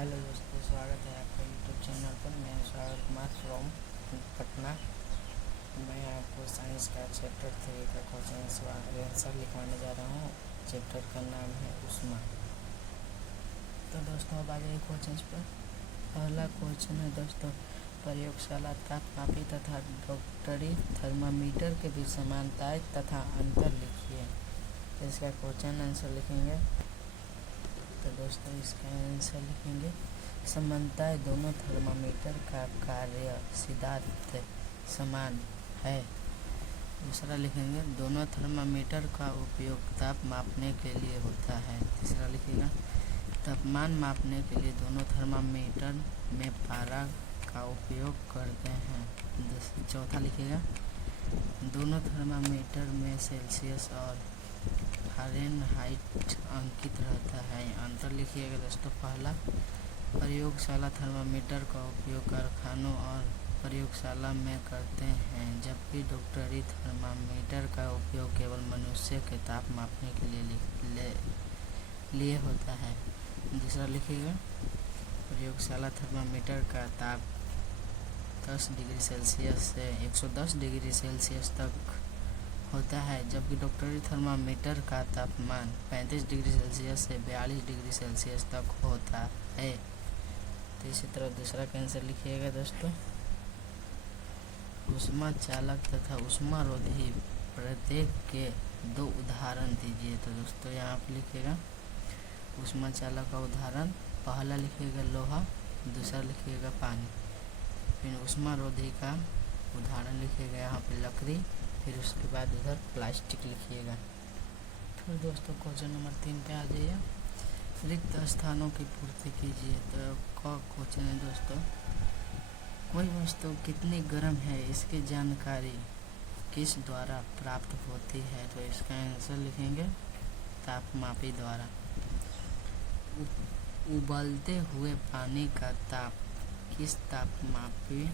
Hello दोस्तों, स्वागत है आपका यूट्यूब चैनल पर। मैं स्वागत कुमार फ्रॉम पटना। मैं आपको साइंस का चैप्टर 3 का क्वेश्चन आंसर लिखवाने जा रहा हूँ। चैप्टर का नाम है ऊष्मा। तो दोस्तों अब आ जाइए क्वेश्चन पर। पहला क्वेश्चन है दोस्तों, प्रयोगशाला तापमापी तथा डॉक्टरी थर्मामीटर के बीच समानताएं तथा अंतर लिखिए। तो इसका क्वेश्चन आंसर लिखेंगे। तो दोस्तों इसका आंसर लिखेंगे, समानताएं दोनों थर्मामीटर का कार्य सिद्धांत समान है। दूसरा लिखेंगे, दोनों थर्मामीटर का उपयोग ताप मापने के लिए होता है। तीसरा लिखेगा, तापमान मापने के लिए दोनों थर्मामीटर में पारा का उपयोग करते हैं। चौथा लिखेगा, दोनों थर्मामीटर में सेल्सियस और फ़ारेनहाइट अंकित रहता है। अंतर लिखिएगा दोस्तों। पहला, प्रयोगशाला थर्मामीटर का उपयोग कारखानों और प्रयोगशाला में करते हैं, जबकि डॉक्टरी थर्मामीटर का उपयोग केवल मनुष्य के ताप मापने के लिए होता है। दूसरा लिखिएगा, प्रयोगशाला थर्मामीटर का ताप 10 डिग्री सेल्सियस से 110 डिग्री सेल्सियस तक होता है, जबकि डॉक्टरी थर्मामीटर का तापमान 35 डिग्री सेल्सियस से 42 डिग्री सेल्सियस तक होता है। तो इसी तरह दूसरा का आंसर लिखिएगा दोस्तों, ऊष्मा चालक तथा ऊष्मा रोधी प्रत्येक के 2 उदाहरण दीजिए। तो दोस्तों यहाँ पर लिखिएगा, ऊष्मा चालक का उदाहरण पहला लिखिएगा लोहा, दूसरा लिखिएगा पानी। फिर ऊष्मा रोधी का उदाहरण लिखिएगा यहाँ पे लकड़ी, फिर उसके बाद उधर प्लास्टिक लिखिएगा। फिर दोस्तों क्वेश्चन नंबर 3 पे आ जाइए, रिक्त स्थानों की पूर्ति कीजिए। तो क्वेश्चन है दोस्तों, कोई वस्तु कितनी गर्म है इसकी जानकारी किस द्वारा प्राप्त होती है। तो इसका आंसर लिखेंगे तापमापी द्वारा। उबलते हुए पानी का ताप किस तापमापी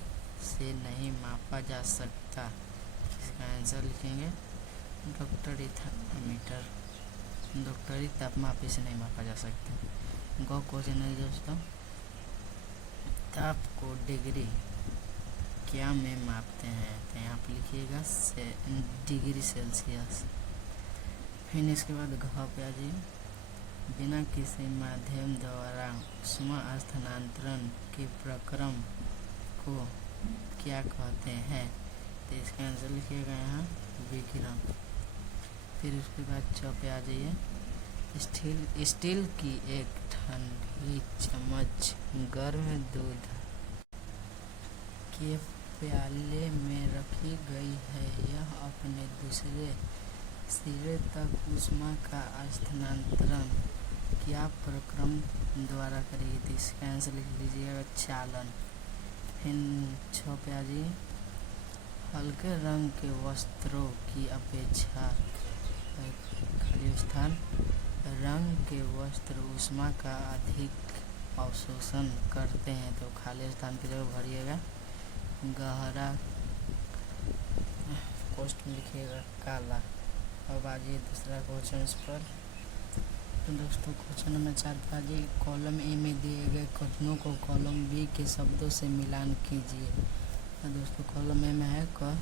से नहीं मापा जा सकता। इसका आंसर लिखेंगे डॉक्टरी थर्मामीटर। डॉक्टरी तापमापी से नहीं मापा जा सकता। गो क्वेश्चन है दोस्तों, ताप को डिग्री क्या में मापते हैं। तो यहाँ पर लिखिएगा डिग्री सेल्सियस। फिर इसके बाद घ पे आ जाइए, बिना किसी माध्यम द्वारा ऊष्मा स्थानांतरण के प्रक्रम को क्या कहते हैं। तो इसका आंसर लिखिएगा यहाँ विकिरण। फिर उसके बाद 6 पे आ जाइए, स्टील की एक ठंडी चम्मच गर्म दूध के प्याले में रखी गई है। यह अपने दूसरे सिरे तक ऊष्मा का स्थानांतरण क्या प्रक्रम द्वारा करेगी। तो इसका आंसर लिख लीजिएगा चालन। फिर 6 पे आ जाइए, हल्के रंग के वस्त्रों की अपेक्षा खाली स्थान रंग के वस्त्र ऊष्मा का अधिक अवशोषण करते हैं। तो खाली स्थान की जगह भरिएगा गहरा, पोस्ट में लिखिएगा काला। अब आ जाइए दूसरा क्वेश्चन पर। तो दोस्तों क्वेश्चन नंबर 4 पर आ जाइए, कॉलम ए में दिए गए कथनों को कॉलम बी के शब्दों से मिलान कीजिए। तो दोस्तों कॉलम ए में है क,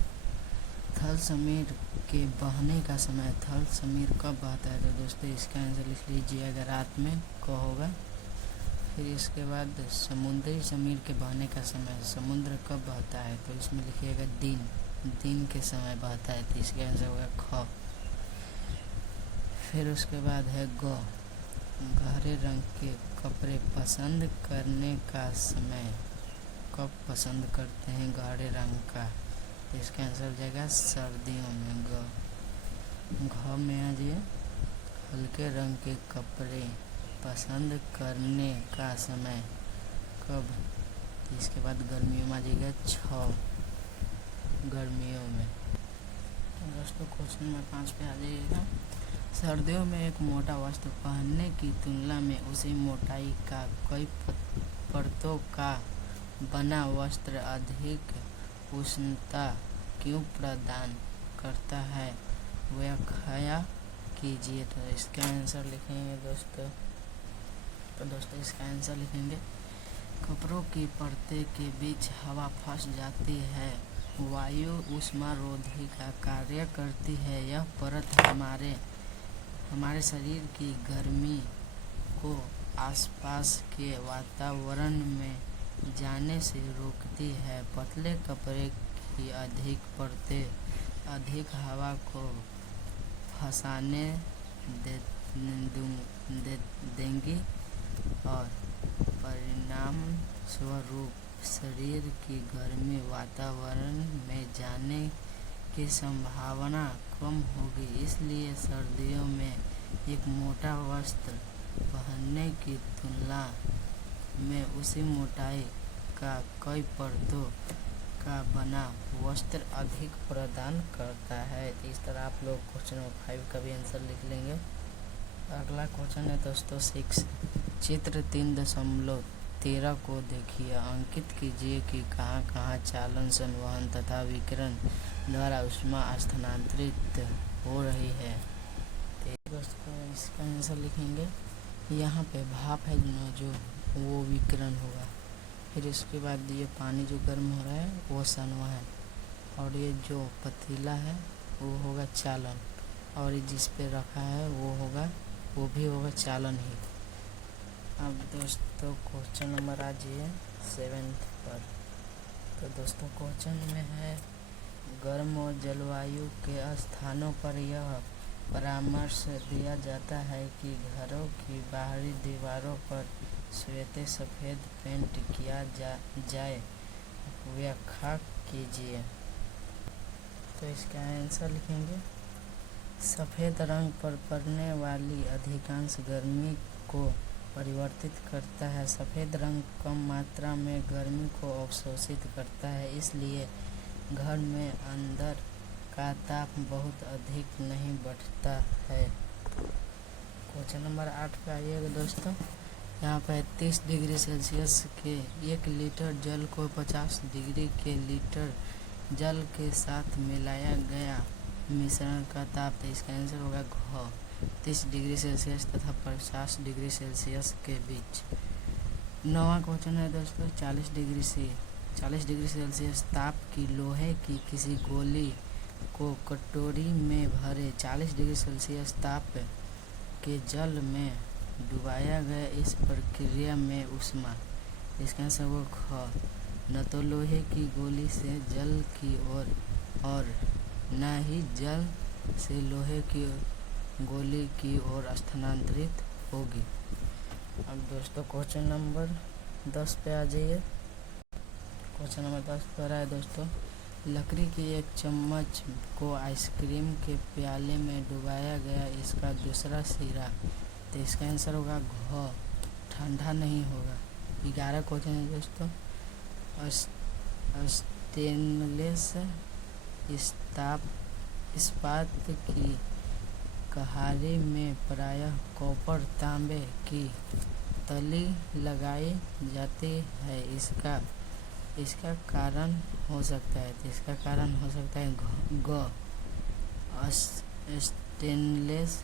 थल समीर के बहने का समय। थल समीर कब बहता है। तो दोस्तों इसका आंसर लिख लीजिए, अगर रात में क होगा। फिर इसके बाद समुद्री समीर के बहने का समय, समुद्र कब बहता है। तो इसमें लिखिएगा दिन के समय बहता है। तो इसका आंसर होगा ख। फिर उसके बाद है ग, गहरे रंग के कपड़े पसंद करने का समय। कब पसंद करते हैं गहरे रंग का। तो इसका आंसर हो जाएगा सर्दियों में ग। घ में आ जाइए, हल्के रंग के कपड़े पसंद करने का समय कब। इसके बाद गर्मियों में आ जाएगा 6, गर्मियों में। तो दोस्तों क्वेश्चन नंबर 5 पे आ जाइएगा, सर्दियों में एक मोटा वस्त्र पहनने की तुलना में उसी मोटाई का कई परतों का बना वस्त्र अधिक उष्णता क्यों प्रदान करता है, व्याख्या कीजिए। तो इसका आंसर लिखेंगे दोस्तों, तो दोस्तों इसका आंसर लिखेंगे, कपड़ों की परतों के बीच हवा फंस जाती है, वायु ऊष्मारोधी का कार्य करती है। यह परत हमारे शरीर की गर्मी को आसपास के वातावरण में जाने से रोकती है। पतले कपड़े की अधिक परतें अधिक हवा को फंसाने देंगी और परिणाम स्वरूप शरीर की गर्मी वातावरण में जाने की संभावना कम होगी। इसलिए सर्दियों में एक मोटा वस्त्र पहनने की तुलना में उसी मोटाई का कई परतों का बना वस्त्र अधिक प्रदान करता है। तो इस तरह आप लोग क्वेश्चन नंबर 5 का भी आंसर लिख लेंगे। अगला क्वेश्चन है दोस्तों 6। चित्र 3.13 को देखिए, अंकित कीजिए कि कहाँ कहाँ चालन, संवहन तथा विकिरण द्वारा ऊष्मा स्थानांतरित हो रही है। तो दोस्तों इसका आंसर लिखेंगे, यहाँ पे भाप है जो वो विकिरण होगा, फिर इसके बाद ये पानी जो गर्म हो रहा है वो संवहन, और ये जो पतीला है वो होगा चालन, और ये जिस पे रखा है वो भी होगा चालन ही। अब दोस्तों क्वेश्चन नंबर आ जाइए 7 पर। तो दोस्तों क्वेश्चन में है, गर्म और जलवायु के स्थानों पर यह परामर्श दिया जाता है कि घरों की बाहरी दीवारों पर श्वेत सफ़ेद पेंट किया जाए। व्याख्या कीजिए। तो इसका आंसर लिखेंगे, सफ़ेद रंग पर पड़ने वाली अधिकांश गर्मी को परिवर्तित करता है। सफ़ेद रंग कम मात्रा में गर्मी को अवशोषित करता है, इसलिए घर में अंदर का ताप बहुत अधिक नहीं बढ़ता है। क्वेश्चन नंबर 8 पे आइएगा दोस्तों। यहाँ पर 30 डिग्री सेल्सियस के 1 लीटर जल को 50 डिग्री के लीटर जल के साथ मिलाया गया मिश्रण का ताप। तो इसका आंसर होगा घ। 30 डिग्री सेल्सियस तथा 50 डिग्री सेल्सियस के बीच। 9वां क्वेश्चन है दोस्तों 40 डिग्री सेल्सियस ताप की लोहे की किसी गोली को कटोरी में भरे 40 डिग्री सेल्सियस ताप के जल में डुबाया गया। इस प्रक्रिया में ऊष्मा, इसका आंसर वो ख, न तो लोहे की गोली से जल की ओर और न ही जल से लोहे की गोली की ओर स्थानांतरित होगी। अब दोस्तों क्वेश्चन नंबर 10 पे आ जाइए। क्वेश्चन नंबर 10 पर है दोस्तों, लकड़ी की एक चम्मच को आइसक्रीम के प्याले में डुबाया गया, इसका दूसरा सिरा। तो इसका आंसर होगा घ, ठंडा नहीं होगा। 11 क्वेश्चन है दोस्तों, स्टेनलेस इस्पात की कहारी में प्रायः कॉपर तांबे की तली लगाई जाती है, इसका कारण हो सकता है। तो इसका कारण हो सकता है ग, स्टेनलेस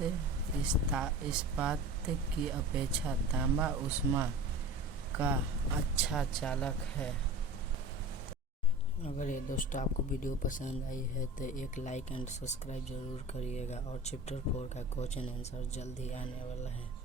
इस्पात की अपेक्षा तांबा ऊष्मा का अच्छा चालक है। अगर ये दोस्तों आपको वीडियो पसंद आई है तो एक लाइक एंड सब्सक्राइब जरूर करिएगा, और चैप्टर 4 का क्वेश्चन आंसर जल्द ही आने वाला है।